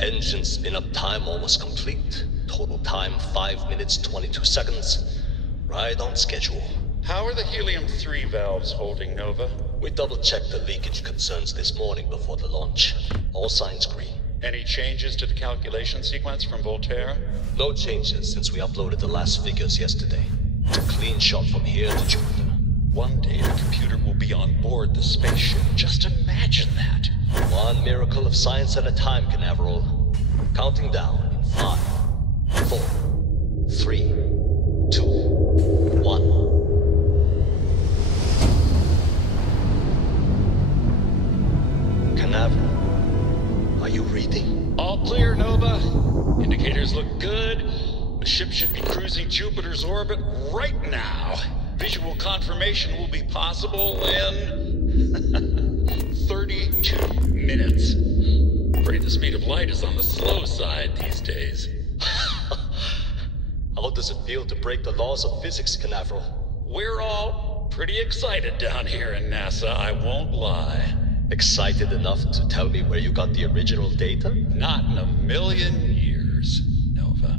Engine spin-up time almost complete. Total time 5 minutes 22 seconds. Right on schedule. How are the helium-3 valves holding, Nova? We double-checked the leakage concerns this morning before the launch. All signs green. Any changes to the calculation sequence from Voltaire? No changes since we uploaded the last figures yesterday. It's a clean shot from here to Jupiter. One day the computer will be on board the spaceship. Just imagine that. One miracle of science at a time, Canaveral. Counting down in 5, 4, 3, 2, 1. Canaveral, are you reading? All clear, Nova. Indicators look good. The ship should be cruising Jupiter's orbit right now. Visual confirmation will be possible in 32 minutes. Afraid the speed of light is on the slow side these days. How does it feel to break the laws of physics, Canaveral? We're all pretty excited down here in NASA, I won't lie. Excited enough to tell me where you got the original data? Not in a million years, Nova.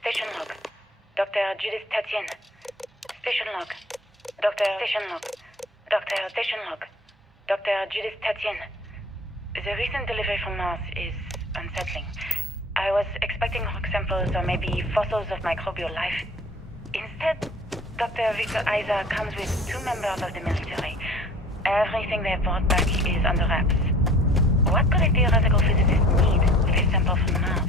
Station log. Dr. Judith Tatian. Station log. Dr. Station Log. Dr. Judith Tatian. The recent delivery from Mars is unsettling. I was expecting rock samples or maybe fossils of microbial life. Instead, Dr. Victor Isa comes with 2 members of the military. Everything they've brought back is under wraps. What could a theoretical physicist need with a sample from Mars?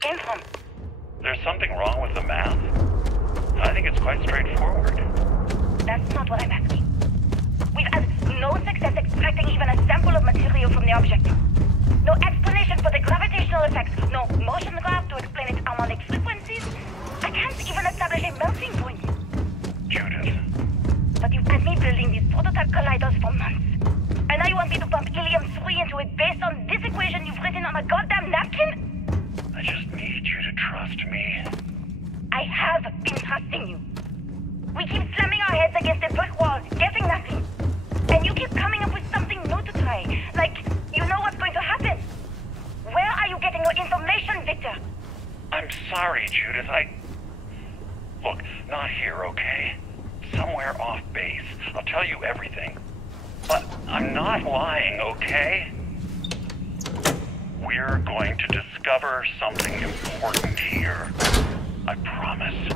Came from. There's something wrong with the math. I think it's quite straightforward. That's not what I'm asking. We've had no success extracting even a sample of material from the object. No explanation for the gravitational effects. No motion graph to explain its harmonic frequencies. I can't even establish a melting point. Judith. But you've had me building these prototype colliders for months. And now you want me to pump helium-3 into it based on this equation you've written on a goddamn napkin? I just need you to trust me. I have been trusting you. We keep slamming our heads against a brick wall, getting nothing. And you keep coming up with something new to try. Like, you know what's going to happen. Where are you getting your information, Victor? I'm sorry, Judith. Look, not here, okay? Somewhere off base. I'll tell you everything. But I'm not lying, okay? We're going to discover something important here. I promise.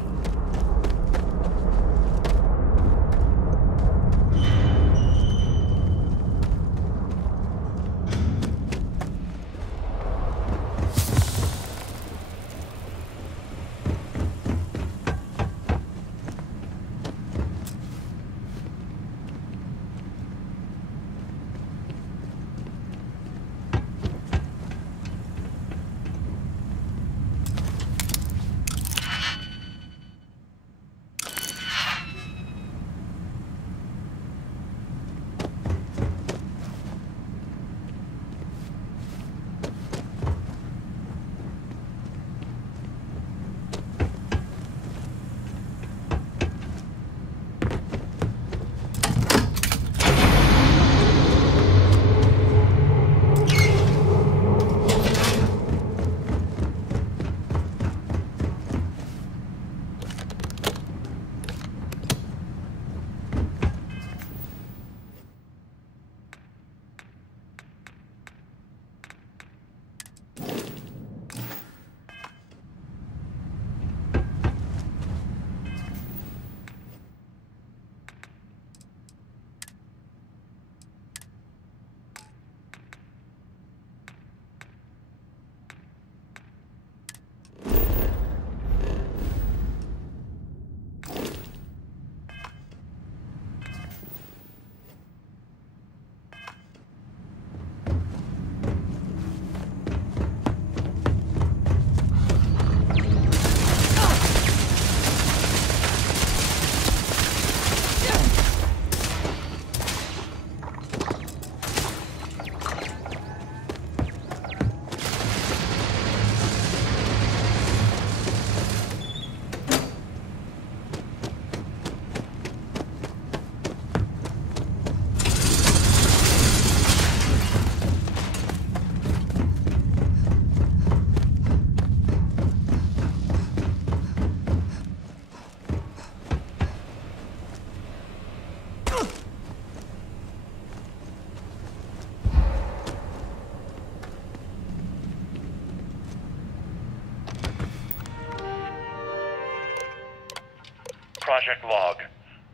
Project Log.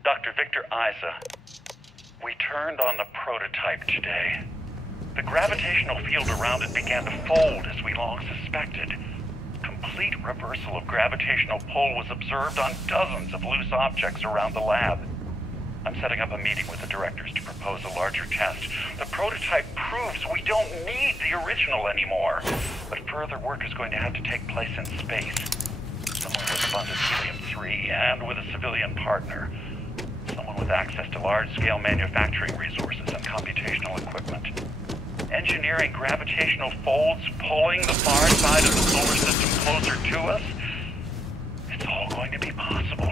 Dr. Victor Isa. We turned on the prototype today. The gravitational field around it began to fold as we long suspected. Complete reversal of gravitational pull was observed on dozens of loose objects around the lab. I'm setting up a meeting with the directors to propose a larger test. The prototype proves we don't need the original anymore. But further work is going to have to take place in space. Someone with abundant helium-3 and with a civilian partner. Someone with access to large-scale manufacturing resources and computational engineering gravitational folds pulling the far side of the solar system closer to us, it's all going to be possible.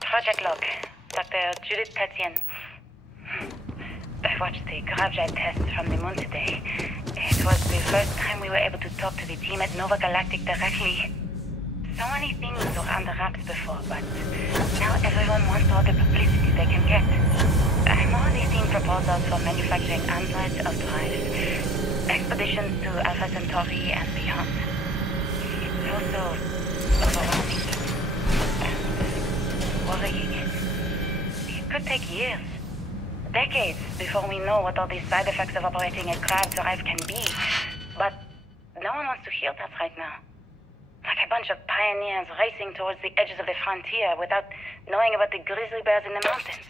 Project log, Dr. Judith Tatian. I watched the gravjet test from the moon today. It was the first time we were able to talk to the team at Nova Galactic directly. So many things were under wraps before, but now everyone wants all the publicity they can get. I'm already seeing proposals for manufacturing androids of drives, expeditions to Alpha Centauri and beyond. It's also overwhelming and worrying. It could take years, decades, before we know what all these side effects of operating a grav drive can be. But no one wants to hear that right now. Like a bunch of pioneers racing towards the edges of the frontier without knowing about the grizzly bears in the mountains.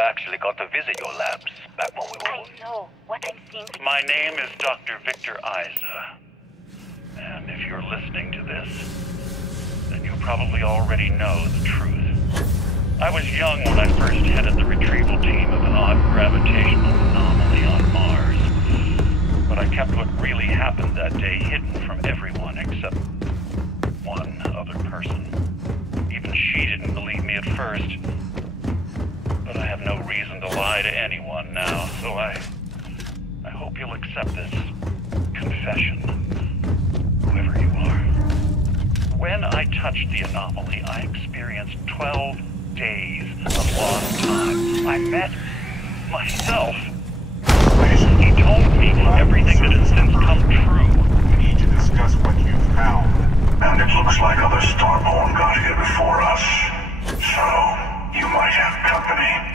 Actually got to visit your labs back when we were... I know what I'm seeing. My name is Dr. Victor Isa. And if you're listening to this, then you probably already know the truth. I was young when I first headed the retrieval team of an odd gravitational anomaly on Mars. But I kept what really happened that day hidden from everyone except one other person. Even she didn't believe me at first. But I have no reason to lie to anyone now, so I hope you'll accept this confession, whoever you are. When I touched the anomaly, I experienced 12 days of lost time. I met myself. He told me everything that has since come true. We need to discuss what you found. And it looks like other Starborn got here before us. So... you might have company.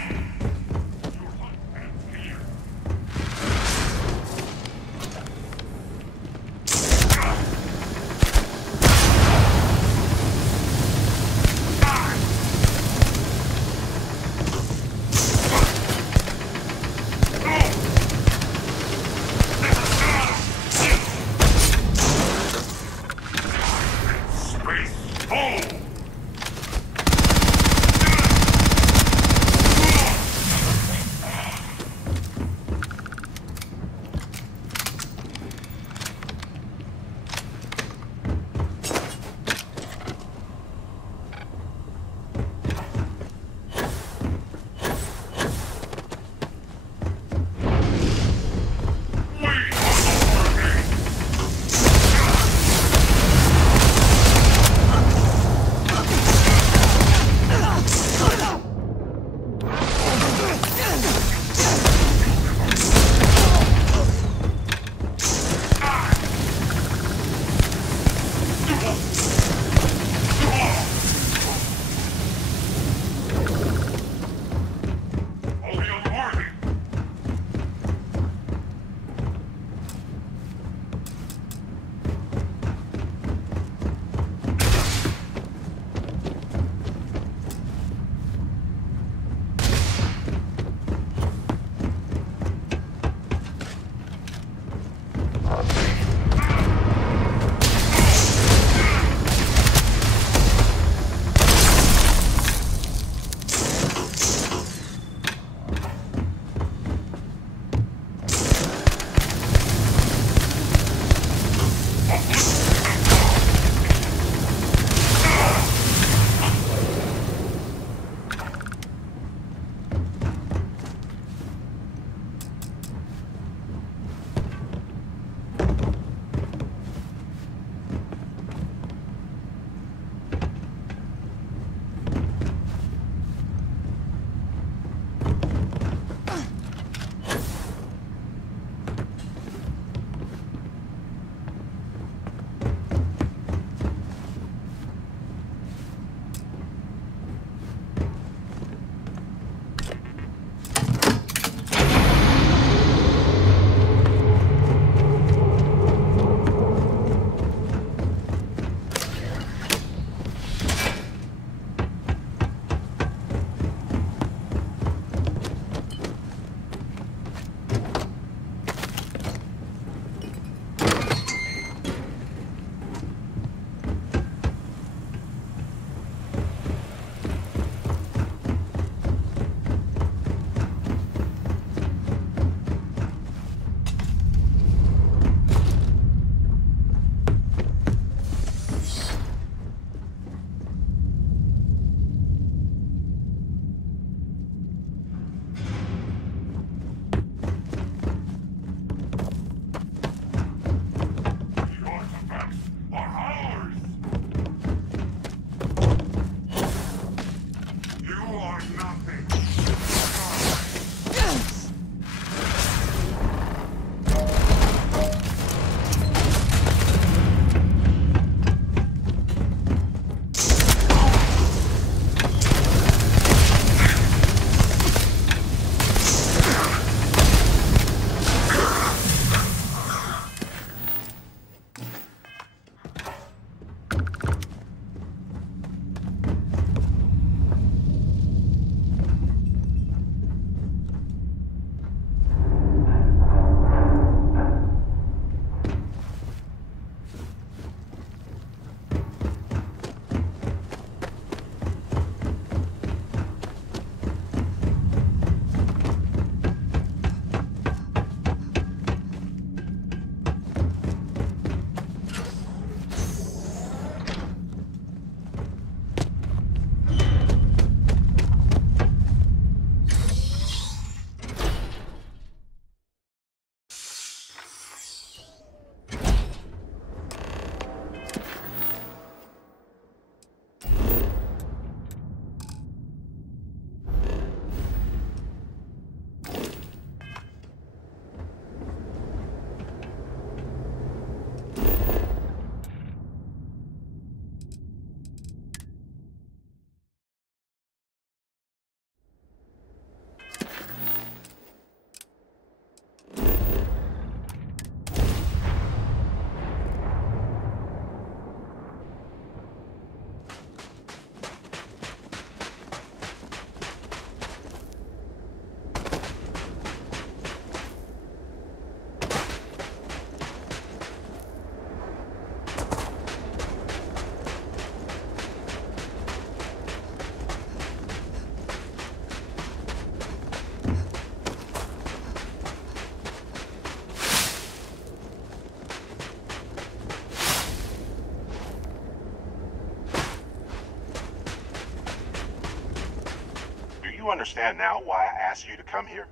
you understand now why I asked you to come here?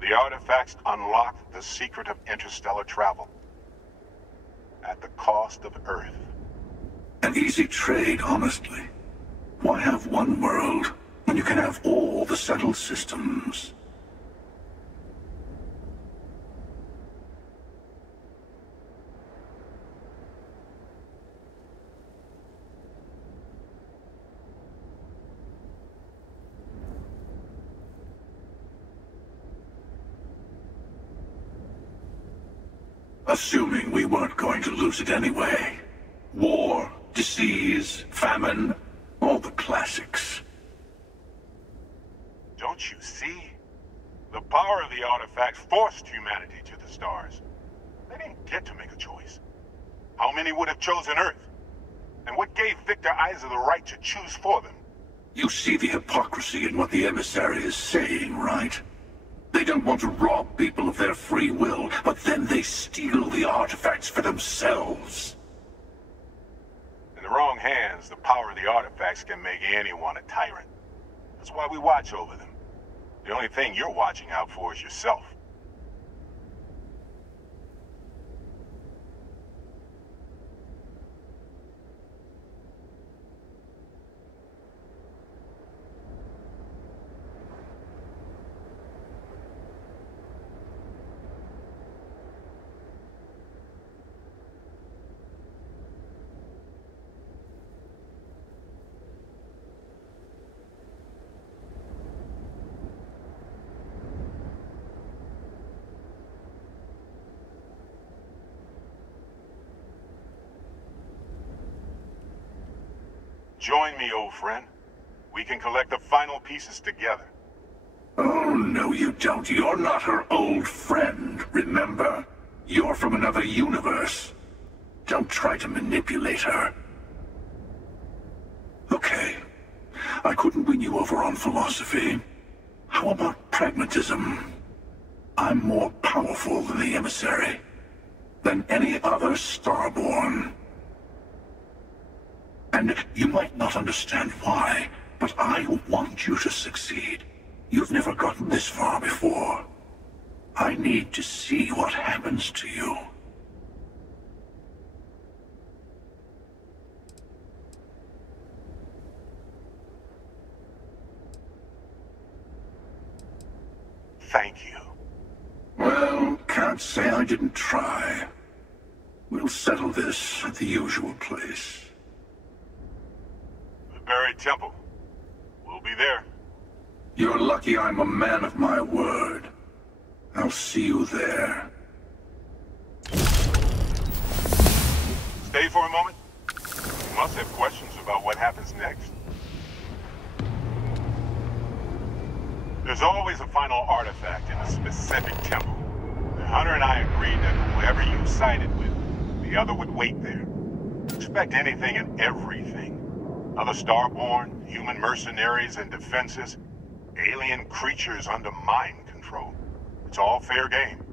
The artifacts unlock the secret of interstellar travel. At the cost of Earth. An easy trade, honestly. Why have one world when you can have all the settled systems? Assuming we weren't going to lose it anyway. War, disease, famine, all the classics. Don't you see? The power of the artifact forced humanity to the stars. They didn't get to make a choice. How many would have chosen Earth? And what gave Victor Isa the right to choose for them? You see the hypocrisy in what the emissary is saying, right? They don't want to rob people of their free will, but then they steal the artifacts for themselves. In the wrong hands, the power of the artifacts can make anyone a tyrant. That's why we watch over them. The only thing you're watching out for is yourself. Join me, old friend. We can collect the final pieces together. Oh, no you don't. You're not her old friend, remember? You're from another universe. Don't try to manipulate her. Okay. I couldn't win you over on philosophy. How about pragmatism? I'm more powerful than the emissary. Than any other Starborn. And you might not understand why, but I want you to succeed. You've never gotten this far before. I need to see what happens to you. Thank you. Well, can't say I didn't try. We'll settle this at the usual place. The buried temple. We'll be there. You're lucky I'm a man of my word. I'll see you there. Stay for a moment. You must have questions about what happens next. There's always a final artifact in a specific temple. The hunter and I agreed that whoever you sided with, the other would wait there. Expect anything and everything. Other Starborn, human mercenaries and defenses, alien creatures under mind control. It's all fair game.